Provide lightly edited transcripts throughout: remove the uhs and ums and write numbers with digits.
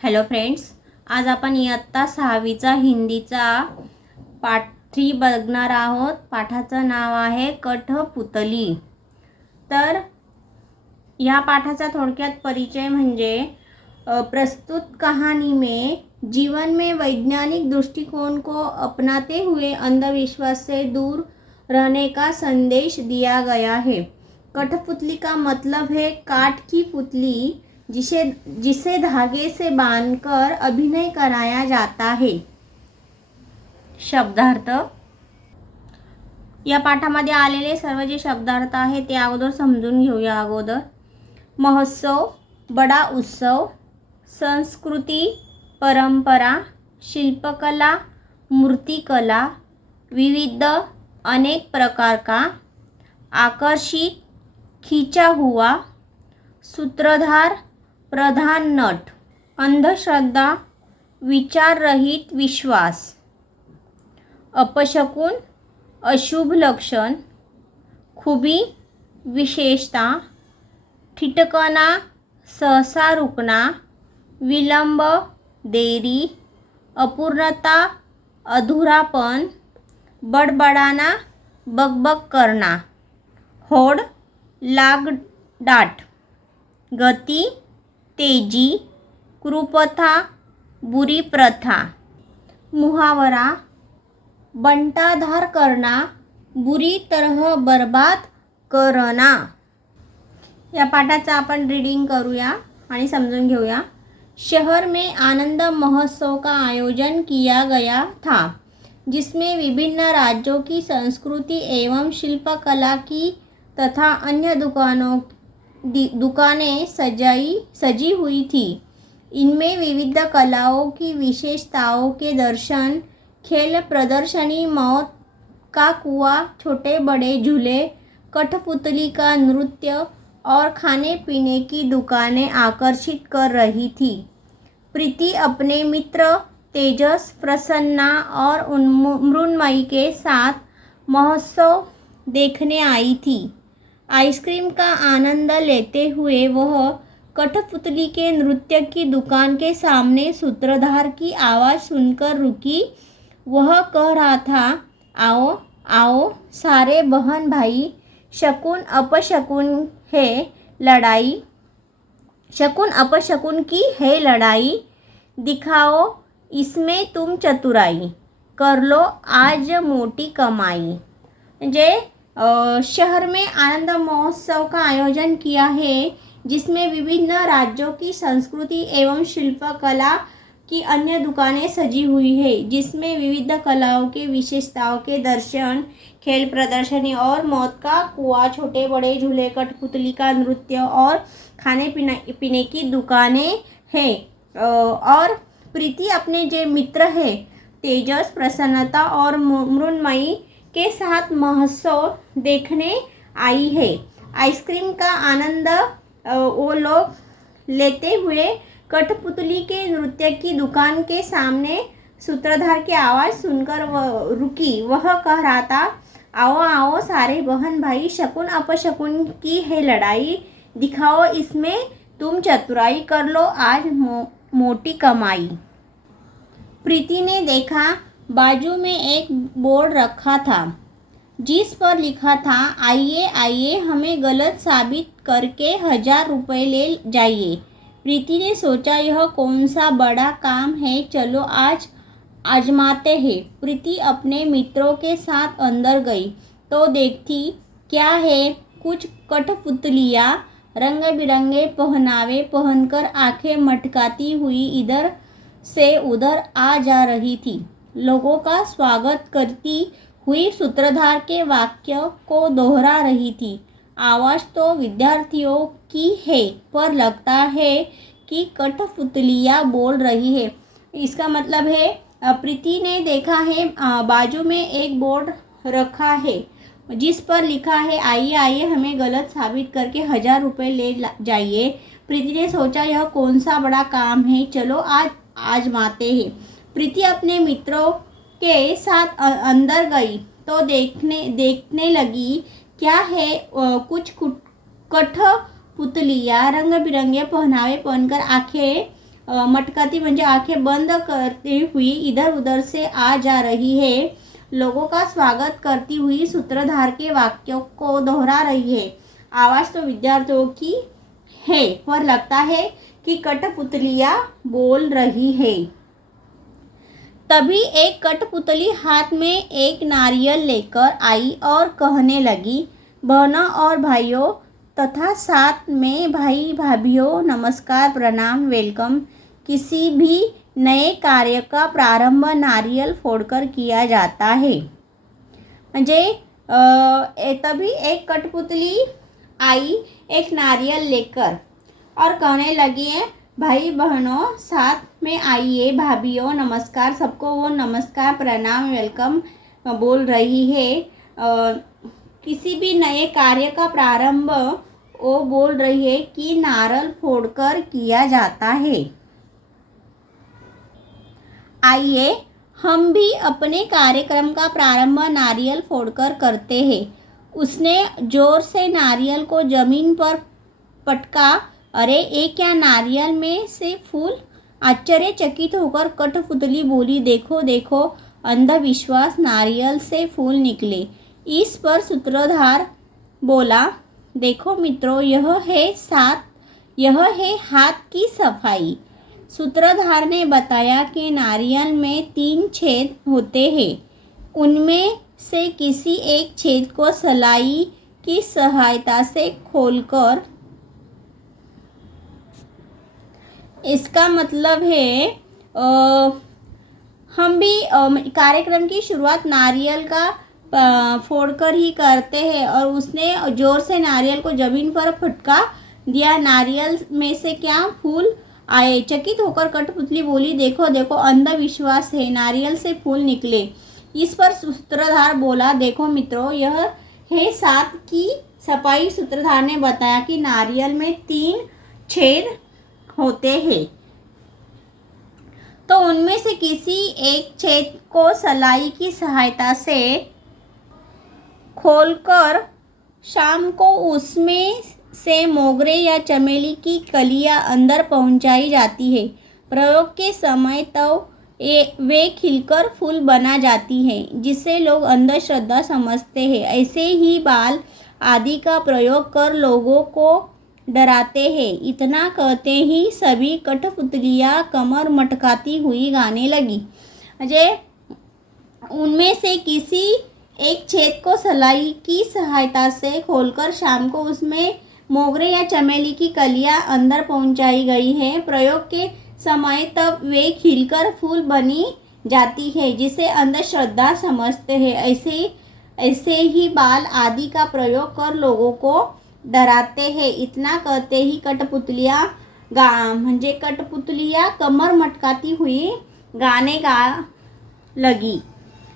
Hello friends, आज आपण इयत्ता 6वीचा हिंदीचा पाठ 3 बघणार आहोत। पाठाचं नाव आहे कठपुतली। तर या पाठाचा थोडक्यात परिचय म्हणजे प्रस्तुत कहानी में जीवन में वैज्ञानिक दृष्टिकोण को अपनाते हुए अंधविश्वास से दूर रहने का संदेश दिया गया है। कठपुतली का मतलब है काठ की पुतली जिसे धागे से बांधकर अभिनय कराया जाता है। शब्दार्थ, या पाठामध्ये आलेले सर्व जे शब्दार्थ आहे ते अगोदर समजून घेऊया। अगोदर महोत्सव, बड़ा उत्सव, संस्कृती, परंपरा, शिल्पकला, मूर्तिकला, विविध, अनेक प्रकार का, आकर्षित, खींचा हुआ, सूत्रधार, प्रधान नट, अंधश्रद्धा, विचार रहित विश्वास, अपशकुन, अशुभ लक्षण, खूबी, विशेषता, ठिठकना, सहसा रुकना, विलंब, देरी, अपूर्णता, अधूरापन, बड़बड़ाना, बकबक करना, होड़, लाग डाट, गति, तेजी, कुप्रथा, बुरी प्रथा, मुहावरा, बंटाधार करना, बुरी तरह बर्बाद करना। या पाठाचा आपण रीडिंग करूया आणि समजून घेऊया। शहर में आनंद महोत्सव का आयोजन किया गया था, जिसमें विभिन्न राज्यों की संस्कृति एवं शिल्पकला की तथा अन्य दुकानें सजी हुई थी। इनमें विविध कलाओं की विशेषताओं के दर्शन, खेल प्रदर्शनी, मौत का कुआं, छोटे बड़े झूले, कठपुतली का नृत्य और खाने पीने की दुकानें आकर्षित कर रही थी। प्रीति अपने मित्र तेजस, प्रसन्ना और मृण्मयी के साथ महोत्सव देखने आई थी। आइसक्रीम का आनंद लेते हुए वह कठपुतली के नृत्य की दुकान के सामने सूत्रधार की आवाज़ सुनकर रुकी। वह कह रहा था, आओ आओ सारे बहन भाई, शकुन अपशकुन है लड़ाई, शकुन अपशकुन की है लड़ाई, दिखाओ इसमें तुम चतुराई, कर लो आज मोटी कमाई। म्हणजे शहर में आनंद महोत्सव का आयोजन किया है, जिसमें विभिन्न राज्यों की संस्कृति एवं शिल्पकला की अन्य दुकानें सजी हुई है, जिसमें विविध कलाओं के विशेषताओं के दर्शन, खेल प्रदर्शनी और मौत का कुआं, छोटे बड़े झूले, कठपुतली का नृत्य और खाने पीने की दुकानें हैं। और प्रीति अपने जो मित्र है तेजस, प्रसन्नता और मृण्मयी के साथ महोत्सव देखने आई है। आइसक्रीम का आनंद वो लोग लेते हुए कठपुतली के नृत्य की दुकान के सामने सूत्रधार की आवाज़ सुनकर रुकी। वह कह रहा था, आओ आओ सारे बहन भाई, शकुन अपशकुन की है लड़ाई, दिखाओ इसमें तुम चतुराई, कर लो आज मोटी कमाई। प्रीति ने देखा, बाजू में एक बोर्ड रखा था जिस पर लिखा था, आइए आइए हमें गलत साबित करके 1000 रुपये ले जाइए। प्रीति ने सोचा, यह कौन सा बड़ा काम है, चलो आज आजमाते हैं। प्रीति अपने मित्रों के साथ अंदर गई तो देखती क्या है, कुछ कठपुतलियाँ रंग बिरंगे पहनावे पहनकर आंखें मटकाती हुई इधर से उधर आ जा रही थी। लोगों का स्वागत करती हुई सूत्रधार के वाक्य को दोहरा रही थी। आवाज़ तो विद्यार्थियों की है, पर लगता है कि कठपुतलियाँ बोल रही है। इसका मतलब है, प्रीति ने देखा है बाजू में एक बोर्ड रखा है जिस पर लिखा है, आइए आइए हमें गलत साबित करके 1000 रुपये ले जाइए। प्रीति ने सोचा, यह कौन सा बड़ा काम है, चलो आज आजमाते हैं। प्रीति अपने मित्रों के साथ अंदर गई तो देखने लगी क्या है, कुछ कठपुतलियाँ रंग बिरंगे पहनावे पहनकर आंखें मटकाती म्हणजे आंखें बंद करती हुई इधर उधर से आ जा रही है, लोगों का स्वागत करती हुई सूत्रधार के वाक्यों को दोहरा रही है। आवाज़ तो विद्यार्थियों की है पर लगता है कि कठपुतलियाँ बोल रही है। तभी एक कठपुतली हाथ में एक नारियल लेकर आई और कहने लगी, बहनों और भाइयों तथा साथ में भाई भाभीियों, नमस्कार, प्रणाम, वेलकम। किसी भी नए कार्य का प्रारंभ नारियल फोड़कर किया जाता है। म्हणजे तभी एक कठपुतली आई एक नारियल लेकर और कहने लगी है, भाई बहनों साथ में आइए, भाभीियों नमस्कार, सबको वो नमस्कार, प्रणाम, वेलकम बोल रही है। किसी भी नए कार्य का प्रारंभ वो बोल रही है कि नारियल फोड़कर किया जाता है। आइए हम भी अपने कार्यक्रम का प्रारंभ नारियल फोड़कर करते हैं। उसने जोर से नारियल को जमीन पर पटका। अरे ये क्या, नारियल में से फूल? आश्चर्यचकित होकर कठपुतली बोली, देखो देखो, अंधविश्वास, नारियल से फूल निकले। इस पर सूत्रधार बोला, देखो मित्रों, यह है हाथ की सफाई। सूत्रधार ने बताया कि नारियल में 3 छेद होते हैं, उनमें से किसी एक छेद को सलाई की सहायता से खोलकर, इसका मतलब है हम भी कार्यक्रम की शुरुआत नारियल का फोड़कर ही करते हैं। और उसने जोर से नारियल को ज़मीन पर फटका दिया। नारियल में से क्या फूल आए। चकित होकर कठपुतली बोली, देखो देखो, अंधविश्वास है, नारियल से फूल निकले। इस पर सूत्रधार बोला, देखो मित्रों, यह है साथ की सफाई। सूत्रधार ने बताया कि नारियल में 3 छेद होते हैं, तो उनमें से किसी एक छेद को सलाई की सहायता से खोलकर शाम को उसमें से मोगरे या चमेली की कलियां अंदर पहुंचाई जाती है। प्रयोग के समय तो वे खिलकर फूल बना जाती हैं, जिसे लोग अंधश्रद्धा समझते हैं। ऐसे ही बाल आदि का प्रयोग कर लोगों को डराते हैं। इतना कहते ही सभी कठपुतलियाँ कमर मटकाती हुई गाने लगी। अजय, उनमें से किसी एक छेद को सलाई की सहायता से खोलकर शाम को उसमें मोगरे या चमेली की कलियां अंदर पहुंचाई गई हैं। प्रयोग के समय तब वे खिलकर फूल बनी जाती है, जिसे अंधश्रद्धा समझते हैं। ऐसे ही बाल आदि का प्रयोग कर लोगों को डराते हैं। इतना कहते ही कठपुतलियाँ कमर मटकाती हुई गाने गा लगी।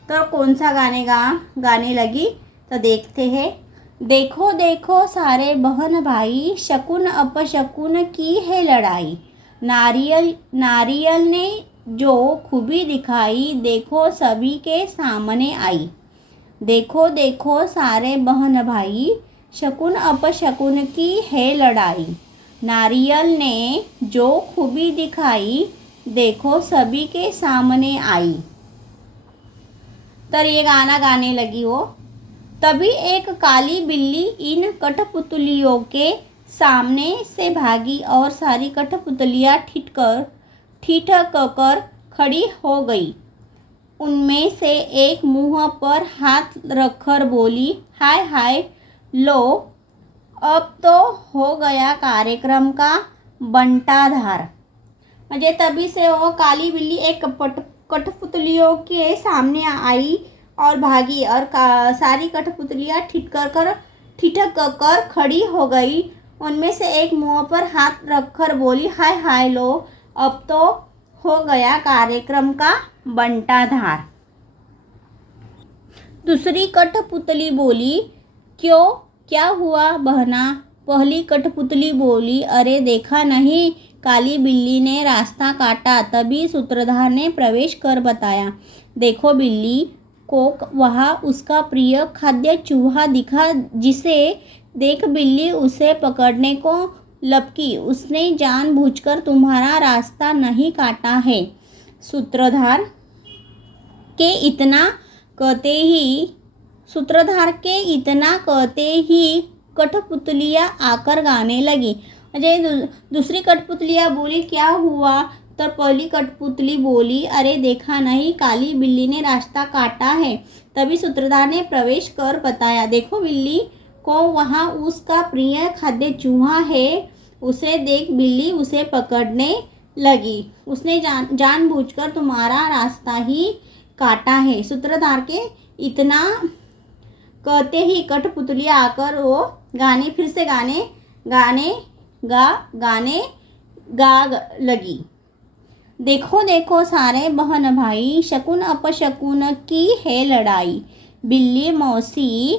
तो कौन सा गाने लगी, तो देखते हैं। देखो देखो सारे बहन भाई, शकुन अपशकुन की है लड़ाई। नारियल ने जो खूबी दिखाई, देखो सभी के सामने आई। देखो देखो सारे बहन भाई, शकुन अपशकुन की है लड़ाई। नारियल ने जो खूबी दिखाई, देखो सभी के सामने आई। तो ये गाना गाने लगी वो। तभी एक काली बिल्ली इन कठपुतलियों के सामने से भागी और सारी कठपुतलियाँ ठिठक कर खड़ी हो गई। उनमें से एक मुंह पर हाथ रखकर बोली, हाय हाय, लो अब तो हो गया कार्यक्रम का बंटाधार। मुझे तभी से वो काली बिल्ली एक कठपुतलियों के सामने आई और भागी और सारी कठपुतलियाँ ठिठक कर खड़ी हो गई। उनमें से एक मुंह पर हाथ रखकर बोली, हाय हाय, लो अब तो हो गया कार्यक्रम का बंटाधार। दूसरी कठपुतली बोली, क्यों, क्या हुआ बहना? पहली कठपुतली बोली, अरे देखा नहीं, काली बिल्ली ने रास्ता काटा। तभी सूत्रधार ने प्रवेश कर बताया, देखो बिल्ली को वहाँ उसका प्रिय खाद्य चूहा दिखा, जिसे देख बिल्ली उसे पकड़ने को लपकी, उसने जानबूझकर तुम्हारा रास्ता नहीं काटा है। सूत्रधार के इतना कहते ही कठपुतलियाँ आकर गाने लगी। अजय दूसरी कठपुतलियाँ बोली, क्या हुआ? तो पहली कठपुतली बोली, अरे देखा नहीं, काली बिल्ली ने रास्ता काटा है। तभी सूत्रधार ने प्रवेश कर बताया, देखो बिल्ली को वहाँ उसका प्रिय खाद्य चूहा है। उसे देख बिल्ली उसे पकड़ने लगी। उसने जानबूझकर तुम्हारा रास्ता ही काटा है। सूत्रधार के इतना कहते ही कठपुतलियाँ आकर वो फिर से गाने गा लगी। देखो देखो सारे बहन भाई, शकुन अपशकुन की है लड़ाई। बिल्ली मौसी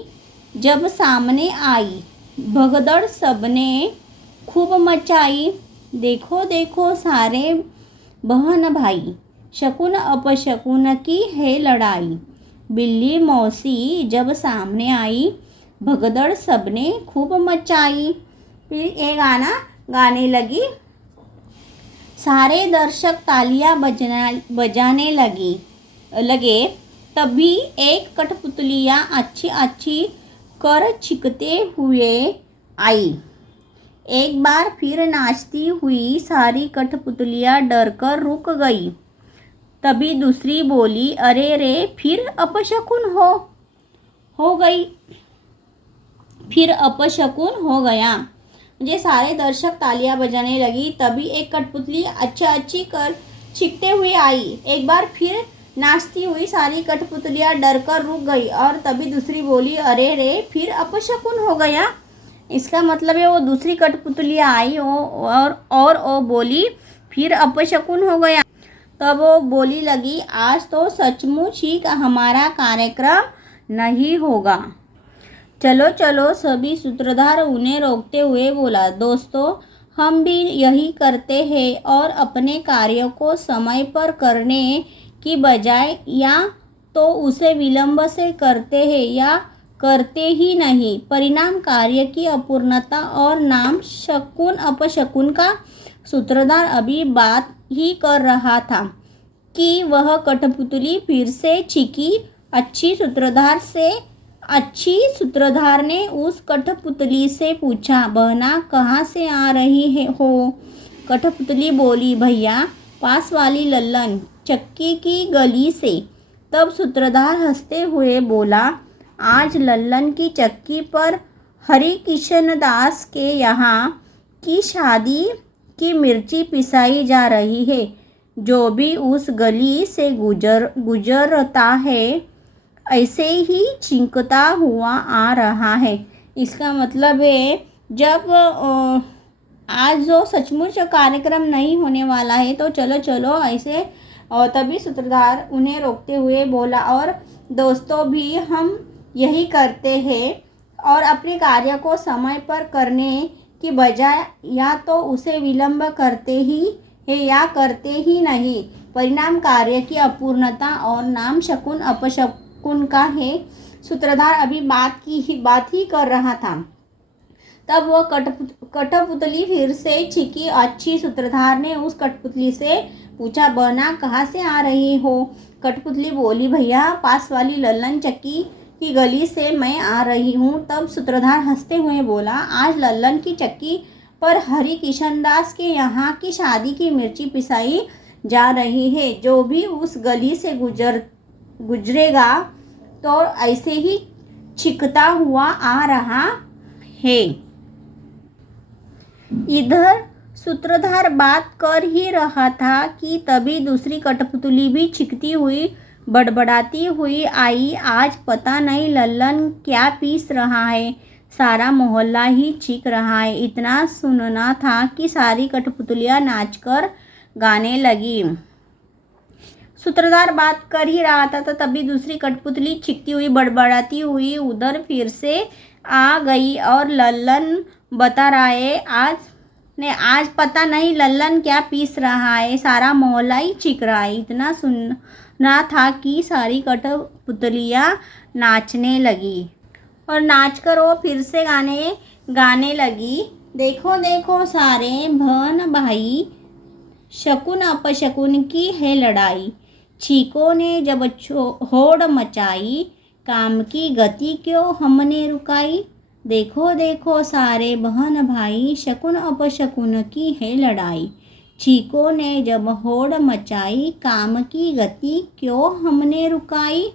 जब सामने आई, भगदड़ सबने खूब मचाई। देखो देखो सारे बहन भाई, शकुन अपशकुन की है लड़ाई। बिल्ली मौसी जब सामने आई, भगदड़ सबने खूब मचाई। फिर ये गाना गाने लगी। सारे दर्शक तालियां बजाने लगे। तभी एक कठपुतलियाँ अच्छी अच्छी कर छिकते हुए आई। एक बार फिर नाचती हुई सारी कठपुतलियाँ डरकर रुक गई। तभी दूसरी बोली, अरे रे, फिर अपशकुन हो गई, फिर अपशकुन हो गया। मुझे सारे दर्शक तालियां बजाने लगी। तभी एक कठपुतली अच्छी कर छिकते हुए आई। एक बार फिर नाचती हुई सारी कठपुतलियां डरकर रुक गई। और तभी दूसरी बोली, अरे रे, फिर अपशकुन हो गया। इसका मतलब है वो दूसरी कठपुतलियां आई और वो बोली, फिर अपशकुन हो गया। तब वो बोली लगी, आज तो सचमुच ही हमारा कार्यक्रम नहीं होगा। चलो चलो, सभी सूत्रधार उन्हें रोकते हुए बोला, दोस्तों हम भी यही करते हैं और अपने कार्य को समय पर करने की बजाय या तो उसे विलंब से करते हैं या करते ही नहीं। परिणाम कार्य की अपूर्णता और नाम शकुन अपशकुन का। सूत्रधार अभी बात ही कर रहा था कि वह कठपुतली फिर से चीखी। अच्छी सूत्रधार ने उस कठपुतली से पूछा, बहना कहाँ से आ रही हो? कठपुतली बोली, भैया पास वाली लल्लन चक्की की गली से। तब सूत्रधार हंसते हुए बोला, आज लल्लन की चक्की पर हरिकिशन दास के यहाँ की शादी की मिर्ची पिसाई जा रही है। जो भी उस गली से गुजरता है ऐसे ही चिंकता हुआ आ रहा है। इसका मतलब है जब आज जो सचमुच कार्यक्रम नहीं होने वाला है तो चलो चलो ऐसे। तभी सूत्रधार उन्हें रोकते हुए बोला, और दोस्तों भी हम यही करते हैं और अपने कार्य को समय पर करने की बजाय या तो उसे विलंब करते ही है या करते ही नहीं। परिणाम कार्य की अपूर्णता और नाम शकुन अपशकुन का है। सूत्रधार अभी बात ही कर रहा था। तब वह कठपुतली फिर से चीखी। अच्छी सूत्रधार ने उस कठपुतली से पूछा, बहना कहाँ से आ रही हो? कठपुतली बोली, भैया पास वाली लल्लन चक्की की गली से मैं आ रही हूँ। तब सूत्रधार हंसते हुए बोला, आज लल्लन की चक्की पर हरि किशन दास के यहाँ की शादी की मिर्ची पिसाई जा रही है। जो भी उस गली से गुजरेगा तो ऐसे ही छिकता हुआ आ रहा है। इधर सूत्रधार बात कर ही रहा था कि तभी दूसरी कठपुतली भी छिकती हुई बड़बड़ाती हुई आई। आज पता नहीं लल्लन क्या पीस रहा है, सारा मोहल्ला ही चीख रहा है। इतना सुनना था कि सारी कठपुतलियाँ नाचकर गाने लगी। सूत्रधार बात कर ही रहा था तो तभी दूसरी कठपुतली छिकती हुई बड़बड़ाती हुई उधर फिर से आ गई और लल्लन बता रहा है, आज पता नहीं लल्लन क्या पीस रहा है, सारा मोहल्ला ही चीख रहा है। इतना सुनना था कि सारी कठपुतलियाँ नाचने लगी और नाचकर वो फिर से गाने लगी। देखो देखो सारे बहन भाई, शकुन अपशकुन की है लड़ाई। छीको ने जब होड़ मचाई, काम की गति क्यों हमने रुकाई। देखो देखो सारे बहन भाई, शकुन अपशकुन की है लड़ाई। छीको ने जब होड़ मचाई, काम की गति क्यों हमने रुकाई।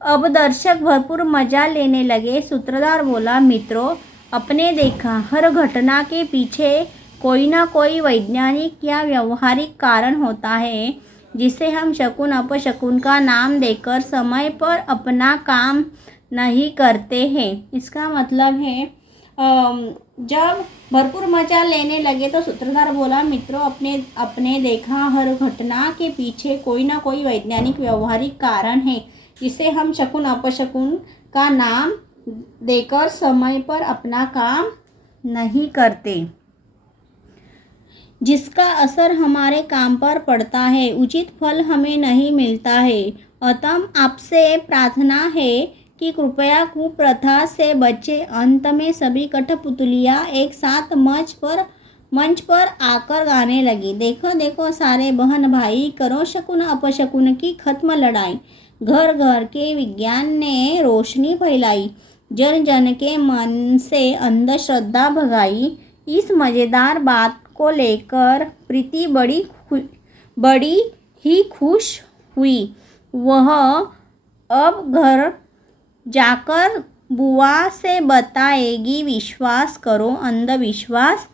अब दर्शक भरपूर मजा लेने लगे। सूत्रधार बोला, मित्रों, अपने देखा हर घटना के पीछे कोई ना कोई वैज्ञानिक या व्यवहारिक कारण होता है, जिसे हम शकुन अपशकुन का नाम देकर समय पर अपना काम नहीं करते हैं। इसका मतलब है जब भरपूर मजा लेने लगे तो सूत्रधार बोला, मित्रों, अपने देखा हर घटना के पीछे कोई ना कोई वैज्ञानिक व्यवहारिक कारण है, जिसे हम शकुन अपशकुन का नाम देकर समय पर अपना काम नहीं करते, जिसका असर हमारे काम पर पड़ता है, उचित फल हमें नहीं मिलता है। अतः आपसे प्रार्थना है कि कृपया कुप्रथा से बचे। अंत में सभी कठपुतलियाँ एक साथ मंच पर आकर गाने लगी। देखो देखो सारे बहन भाई, करो शकुन अपशकुन की खत्म लड़ाई। घर घर के विज्ञान ने रोशनी फैलाई, जन जन के मन से अंधश्रद्धा भगाई। इस मज़ेदार बात को लेकर प्रीति बड़ी ही खुश हुई। वह अब घर जाकर बुआ से बताएगी, विश्वास करो, अंधविश्वास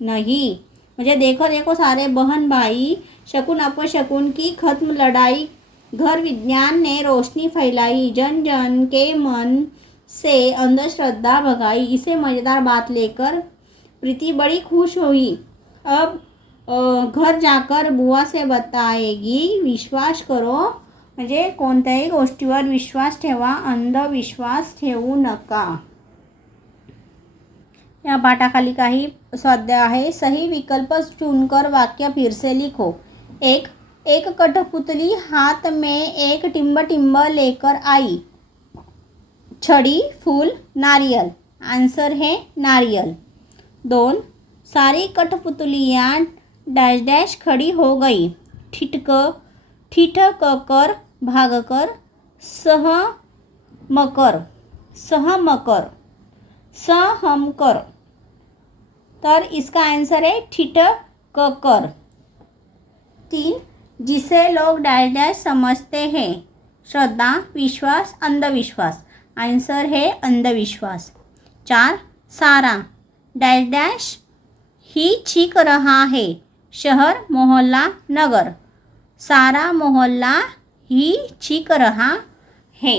नहीं। मुझे देखो देखो सारे बहन भाई, शकुन अपशकुन की खत्म लड़ाई। घर विज्ञान ने रोशनी फैलाई, जन जन के मन से अंधश्रद्धा भगाई। इसे मज़ेदार बात लेकर प्रीति बड़ी खुश हुई। अब घर जाकर बुआ से बताएगी, विश्वास करो, म्हणजे कोणत्याही गोष्टीवर विश्वास ठेवा, अंधविश्वास ठेवू नका। या पाठाखाली काही स्वाध्याय आहे। सही विकल्प चुनकर वाक्य फिर से लिखो। एक कठपुतली हाथ में एक टिम्ब लेकर आई। छड़ी, फूल, नारियल। आंसर है नारियल। 2, सारी कठपुतलियाँ डैश डैश खड़ी हो गई। ठिठक कर, भागकर, सहमकर। तर इसका आंसर है ठिठक कर। 3, जिसे लोग डैश डैश समझते हैं। श्रद्धा, विश्वास, अंधविश्वास। आंसर है अंधविश्वास। 4, सारा डैश डैश ही छींक रहा है। शहर, मोहल्ला, नगर। सारा मोहल्ला ही छींक रहा है।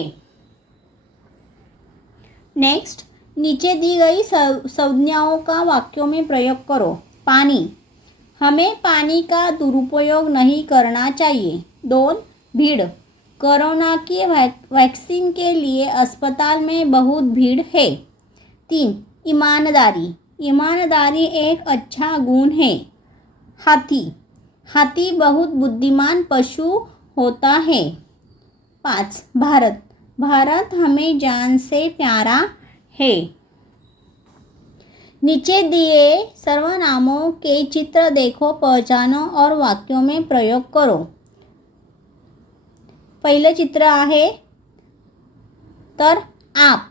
नेक्स्ट, नीचे दी गई संज्ञाओं का वाक्यों में प्रयोग करो। पानी, हमें पानी का दुरुपयोग नहीं करना चाहिए। 2, भीड़, कोरोना की वैक्सीन के लिए अस्पताल में बहुत भीड़ है। 3, ईमानदारी, ईमानदारी एक अच्छा गुण है। हाथी बहुत बुद्धिमान पशु होता है। 5, भारत हमें जान से प्यारा है। नीचे दिए सर्वनामों के चित्र देखो, पहचानो और वाक्यों में प्रयोग करो। पहले चित्र आहे तर आप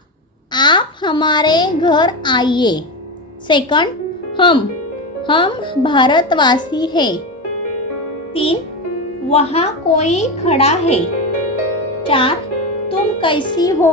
हमारे घर आइए। सेकंड, हम भारतवासी हैं। 3, वहाँ कोई खड़ा है। 4, तुम कैसी हो।